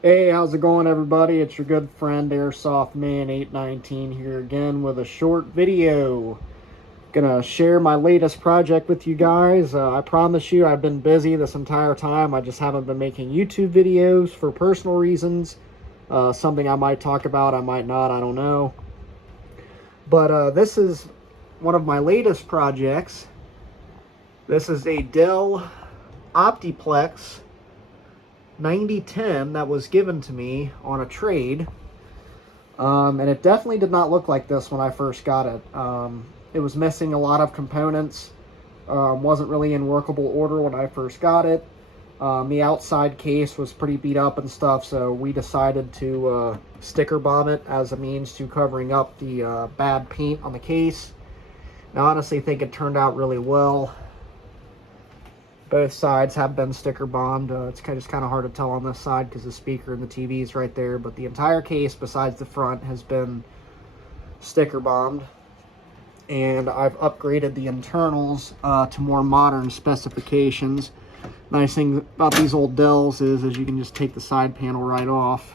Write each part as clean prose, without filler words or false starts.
Hey, how's it going, everybody? It's your good friend Airsoft Man 819 here again with a short video. Gonna share my latest project with you guys. I promise you, I've been busy this entire time. I just haven't been making YouTube videos for personal reasons. Something I might talk about, I might not, I don't know. But this is one of my latest projects. This is a Dell Optiplex 9010 that was given to me on a trade. And it definitely did not look like this when I first got it. It was missing a lot of components. Wasn't really in workable order when I first got it. The outside case was pretty beat up and stuff, so we decided to sticker bomb it as a means to covering up the bad paint on the case. And I honestly think it turned out really well. Both sides have been sticker bombed. It's just kind of hard to tell on this side because the speaker and the TV is right there, but the entire case besides the front has been sticker bombed. And I've upgraded the internals to more modern specifications. Nice thing about these old Dells is you can just take the side panel right off.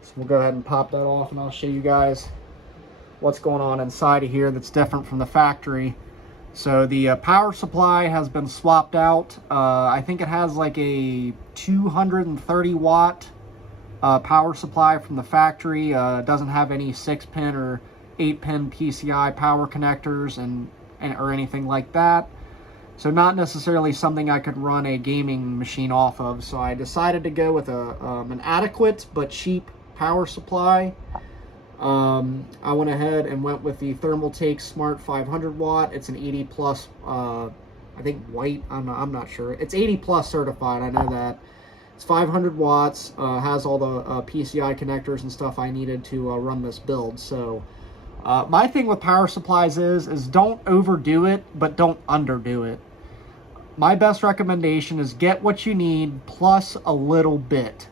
So we'll go ahead and pop that off and I'll show you guys what's going on inside of here that's different from the factory. So the power supply has been swapped out. I think it has like a 230 watt power supply from the factory. It doesn't have any 6-pin or 8-pin PCI power connectors or anything like that. So not necessarily something I could run a gaming machine off of. So I decided to go with an adequate but cheap power supply. I went ahead and went with the Thermaltake Smart 500 watt. It's an 80 plus, I think white, I'm not sure. It's 80 plus certified, I know that. It's 500 watts, has all the PCI connectors and stuff I needed to run this build. So my thing with power supplies is don't overdo it, but don't underdo it. My best recommendation is get what you need plus a little bit.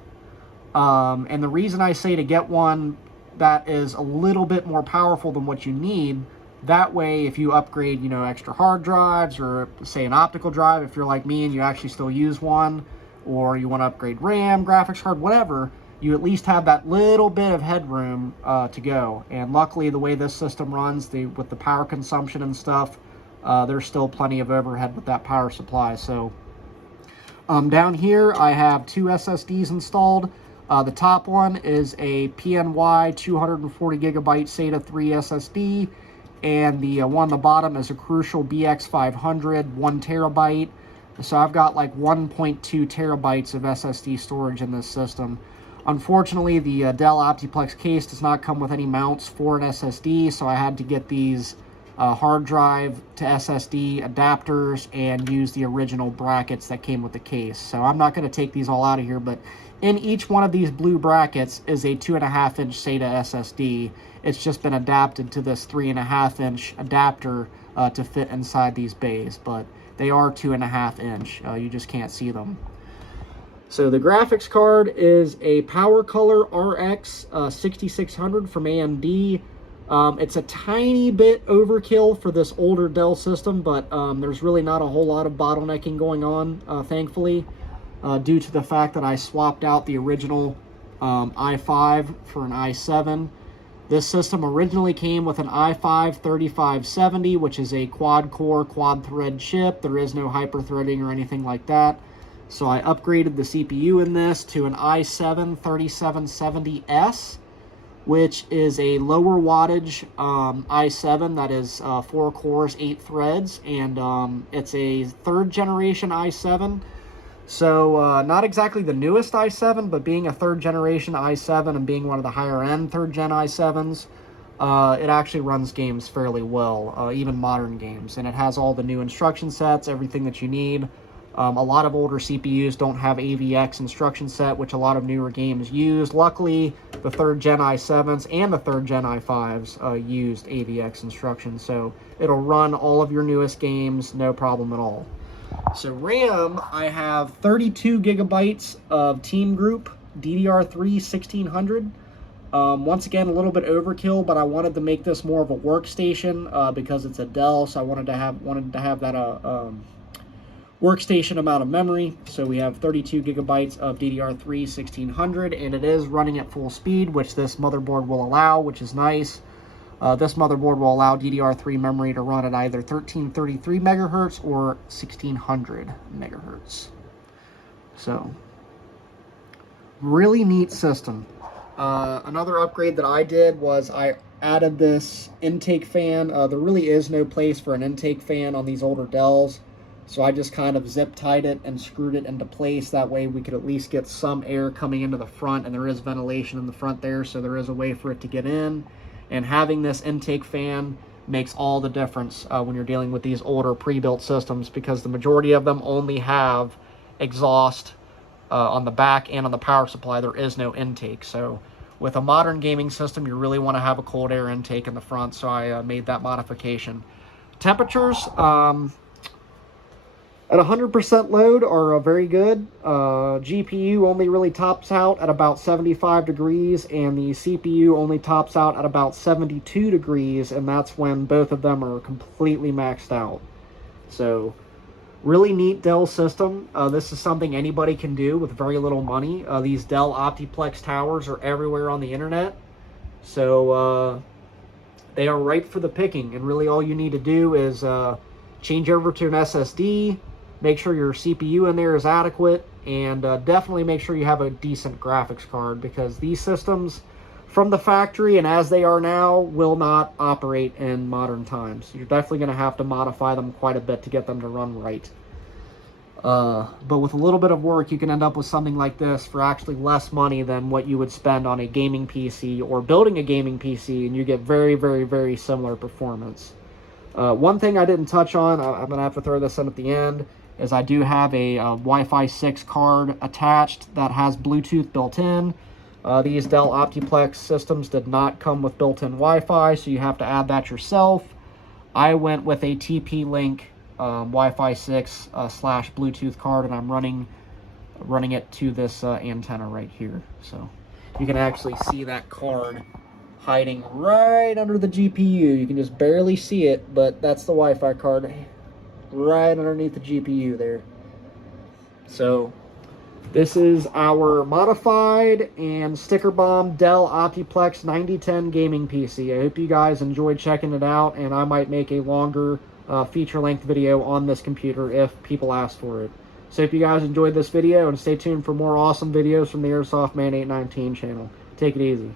And the reason I say to get one that is a little bit more powerful than what you need, that way if you upgrade, extra hard drives or say an optical drive, if you're like me and you actually still use one, or you want to upgrade RAM, graphics card, whatever, you at least have that little bit of headroom to go. And luckily the way this system runs, with the power consumption and stuff, there's still plenty of overhead with that power supply. So down here I have 2 SSDs installed. The top one is a PNY 240 gigabyte SATA 3 SSD, and the one on the bottom is a Crucial BX500 1 terabyte. So I've got like 1.2 terabytes of SSD storage in this system. Unfortunately, the Dell Optiplex case does not come with any mounts for an SSD, so I had to get these hard drive to SSD adapters and use the original brackets that came with the case. So I'm not going to take these all out of here, but in each one of these blue brackets is a 2.5-inch SATA SSD. It's just been adapted to this 3.5-inch adapter to fit inside these bays, but they are 2.5-inch. You just can't see them. So the graphics card is a PowerColor RX 6600 from AMD. It's a tiny bit overkill for this older Dell system, but there's really not a whole lot of bottlenecking going on, thankfully, due to the fact that I swapped out the original i5 for an i7. This system originally came with an i5 3570, which is a quad-core, quad-thread chip. There is no hyper-threading or anything like that. So I upgraded the CPU in this to an i7 3770S, which is a lower wattage i7 that is 4 cores, 8 threads, and it's a 3rd generation i7. So not exactly the newest i7, but being a 3rd generation i7 and being one of the higher end 3rd gen i7s, it actually runs games fairly well, even modern games. And it has all the new instruction sets, everything that you need. A lot of older CPUs don't have AVX instruction set, which a lot of newer games use. Luckily, the 3rd gen i7s and the 3rd gen i5s used AVX instructions, so it'll run all of your newest games, no problem at all. So RAM, I have 32 gigabytes of Team Group DDR3 1600. Once again, a little bit overkill, but I wanted to make this more of a workstation because it's a Dell, so I wanted to have that workstation amount of memory. So we have 32 gigabytes of DDR3 1600, and it is running at full speed, which this motherboard will allow, which is nice. This motherboard will allow DDR3 memory to run at either 1333 megahertz or 1600 megahertz. So, really neat system. Another upgrade that I did was I added this intake fan. There really is no place for an intake fan on these older Dells, so I just kind of zip tied it and screwed it into place. That way we could at least get some air coming into the front, and there is ventilation in the front there, so there is a way for it to get in. And having this intake fan makes all the difference when you're dealing with these older pre-built systems, because the majority of them only have exhaust on the back and on the power supply. There is no intake. So with a modern gaming system, you really want to have a cold air intake in the front, so I made that modification. Temperatures at 100% load are very good. GPU only really tops out at about 75 degrees, and the CPU only tops out at about 72 degrees, and that's when both of them are completely maxed out. So, really neat Dell system. This is something anybody can do with very little money. These Dell Optiplex towers are everywhere on the internet, so they are ripe for the picking, and really all you need to do is change over to an SSD, make sure your CPU in there is adequate, and definitely make sure you have a decent graphics card, because these systems from the factory and as they are now will not operate in modern times. You're definitely going to have to modify them quite a bit to get them to run right. But with a little bit of work, you can end up with something like this for actually less money than what you would spend on a gaming PC or building a gaming PC, and you get very, very, very similar performance. One thing I didn't touch on, I'm going to have to throw this in at the end, is I do have a Wi-Fi 6 card attached that has Bluetooth built in. These Dell Optiplex systems did not come with built-in Wi-Fi, so you have to add that yourself. I went with a TP-Link Wi-Fi 6 slash Bluetooth card, and I'm running it to this antenna right here. So you can actually see that card hiding right under the GPU. You can just barely see it, but that's the Wi-Fi card right underneath the GPU there. So this is our modified and sticker bomb Dell Optiplex 9010 gaming PC. I hope you guys enjoyed checking it out, and I might make a longer feature-length video on this computer if people ask for it. So hope you guys enjoyed this video, and stay tuned for more awesome videos from the Airsoft Man 819 channel. Take it easy.